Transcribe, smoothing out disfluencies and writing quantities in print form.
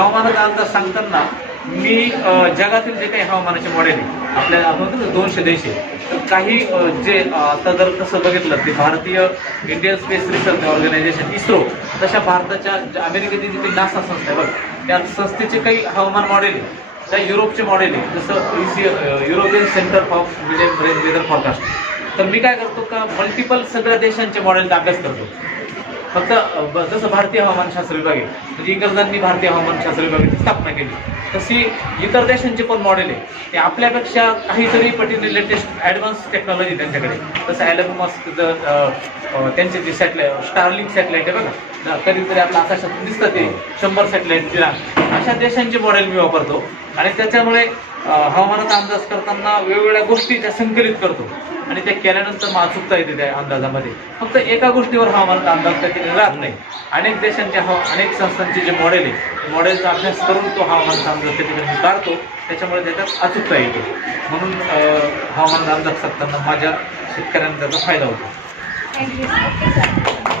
हवामानाचा अंदाज सांगताना मी जगातील जे काही हवामानाचे मॉडेल आहे आपल्या आपण म्हणतो 200 देश आहे, तर काही जे आता जर तसं बघितलं ते भारतीय Indian Space Research Organisation ISRO, तशा भारताच्या अमेरिकेतील जी नासा संस्था आहे बघ, त्या संस्थेचे काही हवामान मॉडेल आहे, त्या युरोपचे मॉडेल आहे, जसं European Centre of Weather Forecast. तर मी काय करतो का मल्टिपल सगळ्या देशांचे मॉडेलचा अभ्यास करतो. फक्त जसं भारतीय हवामानशास्त्र विभाग आहे, म्हणजे इंग्रजांनी भारतीय हवामानशास्त्र विभागाची स्थापना केली, तशी इतर देशांचे पण मॉडेल आहे ते आपल्यापेक्षा काहीतरी पटीने लेटेस्ट ॲडव्हान्स टेक्नॉलॉजी त्यांच्याकडे. जसं एलन मस्क त्यांचे जे सॅटेलाईट स्टारलिंक सॅटेलाईट आहे बघा, कधीतरी आपल्या आकाशातून दिसतं ते 100 सॅटेलाईटची रांग, अशा देशांचे मॉडेल मी वापरतो. आणि त्याच्यामुळे हवामानाचा अंदाज करताना वेगवेगळ्या गोष्टी त्या संकलित करतो आणि त्या केल्यानंतर अचूकता येते त्या अंदाजामध्ये. फक्त एका गोष्टीवर हवामानाचा अंदाज त्याच्याने राहत नाही. अनेक देशांच्या अनेक संस्थांचे जे मॉडेल आहे, मॉडेलचा अभ्यास करून तो हवामानाचा अंदाज त्याच्याकडे काढतो, त्याच्यामुळे त्याच्यात अचूकता येते. म्हणून हवामानाचा अंदाज करताना माझ्या शेतकऱ्यांना त्याचा फायदा होतो. थँक्यू.